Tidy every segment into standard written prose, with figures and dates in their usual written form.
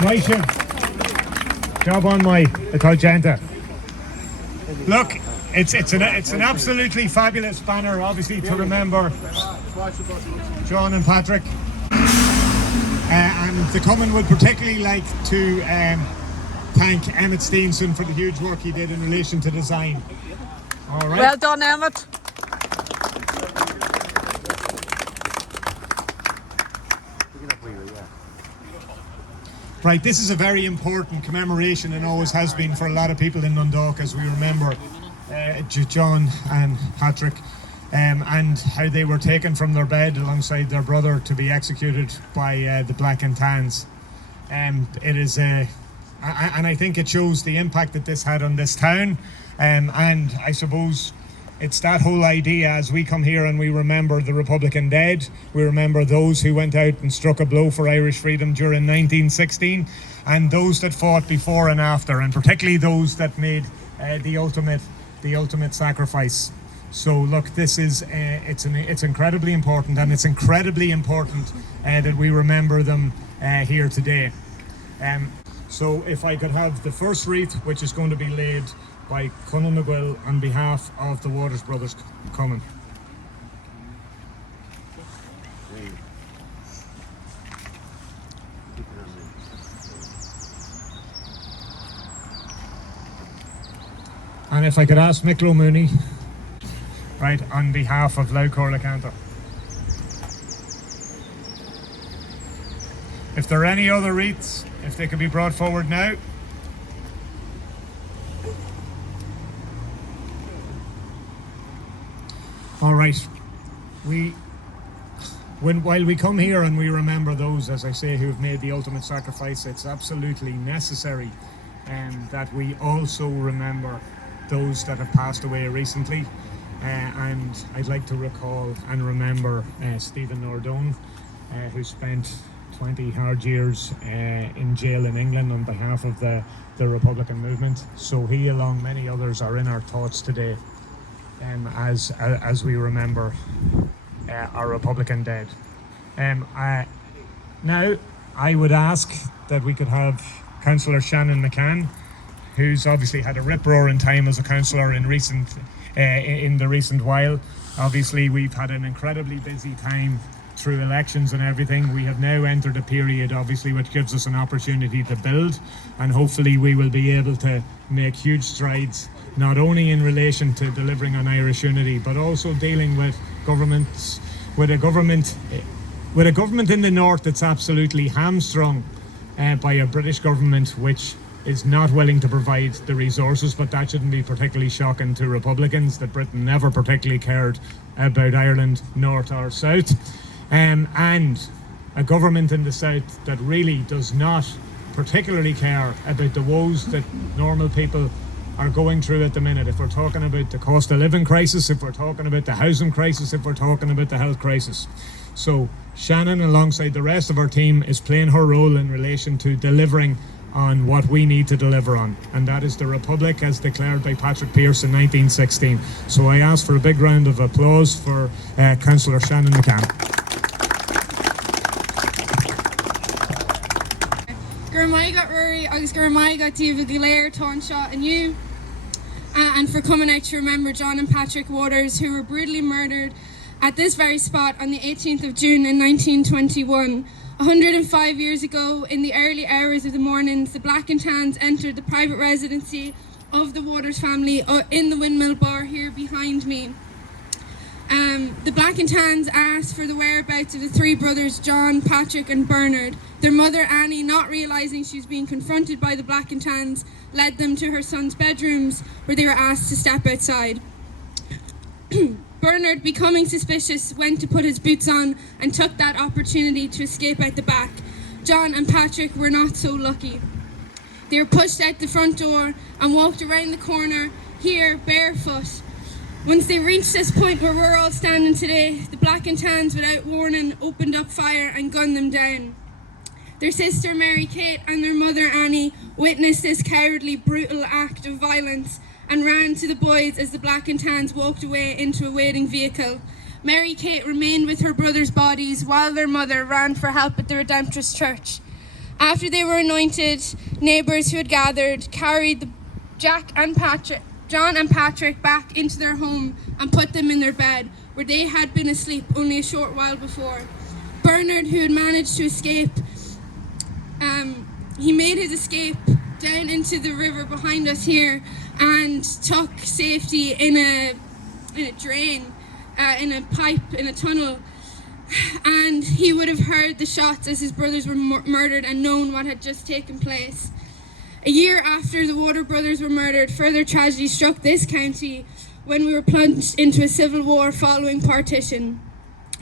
Right, job on my Tolgenta. Look, it's an absolutely fabulous banner, obviously, to remember John and Patrick. And the Common would particularly like to thank Emmett Steenson for the huge work he did in relation to design. All right. Well done, Emmett. Right, this is a very important commemoration and always has been for a lot of people in Dundalk as we remember John and Patrick and how they were taken from their bed alongside their brother to be executed by the Black and Tans. It is and I think it shows the impact that this had on this town, and I suppose it's that whole idea as we come here and we remember the Republican dead, we remember those who went out and struck a blow for Irish freedom during 1916, and those that fought before and after, and particularly those that made the ultimate sacrifice. So look, this is it's incredibly important, and it's incredibly important that we remember them here today. So if I could have the first wreath, which is going to be laid by Conal McGuill on behalf of the Waters Brothers Common. And if I could ask Mick Mooney, right, on behalf of Louth Corlacanter. If there are any other wreaths, if they could be brought forward now. All right, while we come here and we remember those, as I say, who have made the ultimate sacrifice, it's absolutely necessary that we also remember those that have passed away recently. And I'd like to recall and remember Stephen Nordone, who spent 20 hard years in jail in England on behalf of the Republican movement. So he, along many others, are in our thoughts today. As we remember our Republican dead. Now, I would ask that we could have Councillor Shannon McCann, who's obviously had a rip-roaring time as a councillor in the recent while. Obviously, we've had an incredibly busy time through elections and everything. We have now entered a period, obviously, which gives us an opportunity to build, and hopefully we will be able to make huge strides, not only in relation to delivering on Irish unity, but also dealing with a government in the north that's absolutely hamstrung by a British government which is not willing to provide the resources. But that shouldn't be particularly shocking to Republicans, that Britain never particularly cared about Ireland, north or south, and a government in the south that really does not particularly care about the woes that normal people are going through at the minute. If we're talking about the cost of living crisis, if we're talking about the housing crisis, if we're talking about the health crisis. So Shannon, alongside the rest of our team, is playing her role in relation to delivering on what we need to deliver on, and that is the Republic as declared by Patrick Pearse in 1916. So I ask for a big round of applause for Councillor Shannon McCann. Gurmaigat Rory, agus Gurmaigat David Galair, Tanshaw and you, and for coming out to remember John and Patrick Waters, who were brutally murdered at this very spot on the 18th of June in 1921. 105 years ago, in the early hours of the mornings, the Black and Tans entered the private residency of the Waters family in the Windmill Bar here behind me. The Black and Tans asked for the whereabouts of the three brothers, John, Patrick and Bernard. Their mother, Annie, not realising she was being confronted by the Black and Tans, led them to her son's bedrooms, where they were asked to step outside. Bernard, becoming suspicious, went to put his boots on and took that opportunity to escape out the back. John and Patrick were not so lucky. They were pushed out the front door and walked around the corner, here barefoot. Once they reached this point where we're all standing today, the Black and Tans, without warning, opened up fire and gunned them down. Their sister Mary Kate and their mother Annie witnessed this cowardly, brutal act of violence and ran to the boys as the Black and Tans walked away into a waiting vehicle. Mary Kate remained with her brothers' bodies while their mother ran for help at the Redemptorist Church. After they were anointed, neighbours who had gathered carried John and Patrick back into their home and put them in their bed, where they had been asleep only a short while before. Bernard, who had managed to escape, he made his escape down into the river behind us here and took safety in a drain, in a pipe, in a tunnel. And he would have heard the shots as his brothers were murdered and known what had just taken place. A year after the Water brothers were murdered, further tragedy struck this county when we were plunged into a civil war following partition.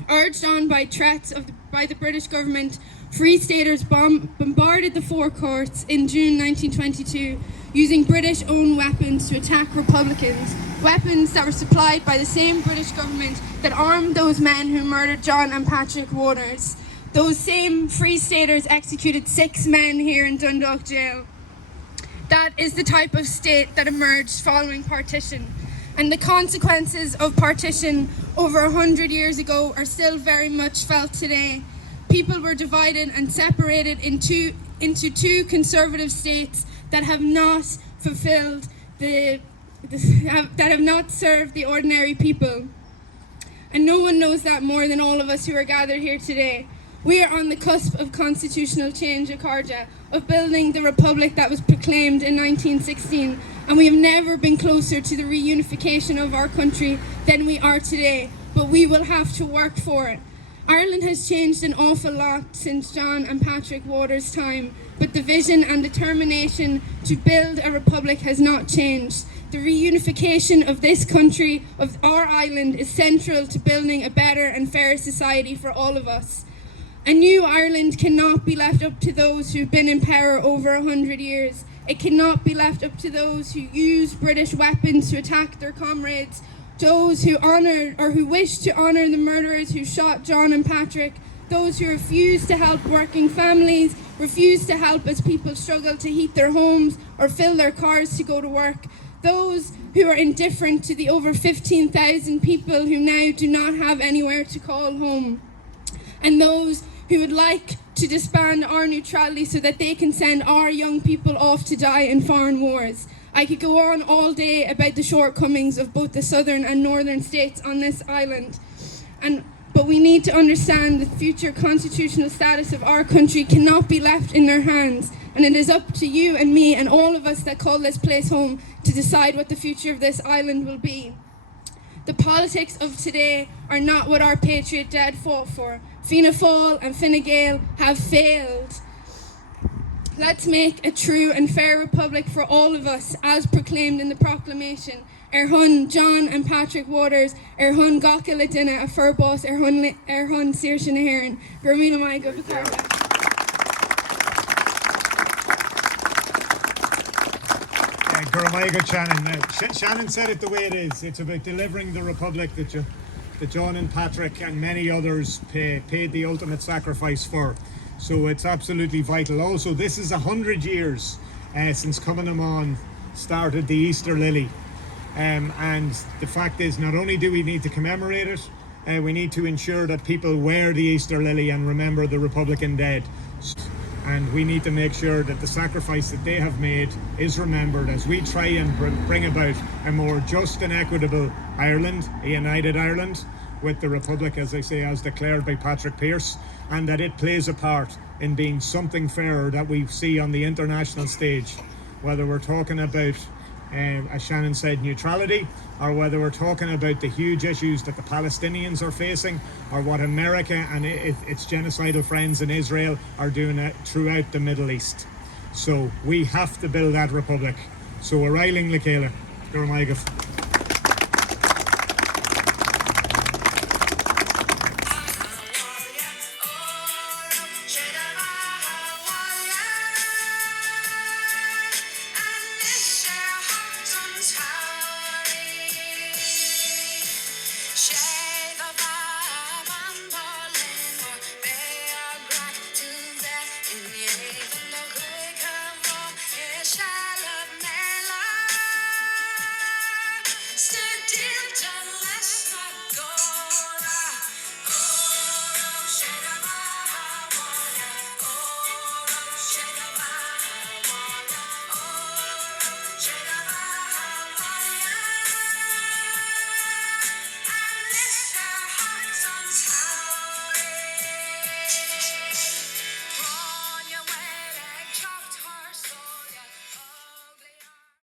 Urged on by threats by the British government, Free Staters bombarded the Four Courts in June 1922, using British-owned weapons to attack Republicans, weapons that were supplied by the same British government that armed those men who murdered John and Patrick Waters. Those same Free Staters executed 6 men here in Dundalk Jail. That is the type of state that emerged following partition. And the consequences of partition over 100 years ago are still very much felt today. People were divided and separated into two conservative states that have not fulfilled that have not served the ordinary people. And no one knows that more than all of us who are gathered here today. We are on the cusp of constitutional change at Carja, of building the republic that was proclaimed in 1916, and we have never been closer to the reunification of our country than we are today, but we will have to work for it. Ireland has changed an awful lot since John and Patrick Waters' time, but the vision and determination to build a republic has not changed. The reunification of this country, of our island, is central to building a better and fairer society for all of us. A new Ireland cannot be left up to those who've been in power over 100 years. It cannot be left up to those who use British weapons to attack their comrades, those who wish to honour the murderers who shot John and Patrick, those who refuse to help working families, refuse to help as people struggle to heat their homes or fill their cars to go to work, those who are indifferent to the over 15,000 people who now do not have anywhere to call home, and those who would like to disband our neutrality so that they can send our young people off to die in foreign wars. I could go on all day about the shortcomings of both the southern and northern states on this island, but we need to understand the future constitutional status of our country cannot be left in their hands, and it is up to you and me and all of us that call this place home to decide what the future of this island will be. The politics of today are not what our patriot dead fought for. Fianna Fáil and Fine Gael have failed. Let's make a true and fair republic for all of us, as proclaimed in the proclamation. Hun John and Patrick Waters, Hun Gacha Ladina, a furbos, Hun Saoirse na HÉireann. Gurmina mai go Bacarda. Shannon said it the way it is. It's about delivering the republic that John and Patrick and many others paid the ultimate sacrifice for. So it's absolutely vital. Also, this is 100 years since Cumann na mBan started the Easter Lily. And the fact is, not only do we need to commemorate it, we need to ensure that people wear the Easter Lily and remember the Republican dead. And we need to make sure that the sacrifice that they have made is remembered as we try and bring about a more just and equitable Ireland, a united Ireland, with the Republic, as I say, as declared by Patrick Pearse, and that it plays a part in being something fairer that we see on the international stage, whether we're talking about, as Shannon said, neutrality, or whether we're talking about the huge issues that the Palestinians are facing, or what America and its genocidal friends in Israel are doing throughout the Middle East. So we have to build that republic. So we're riling Lekela.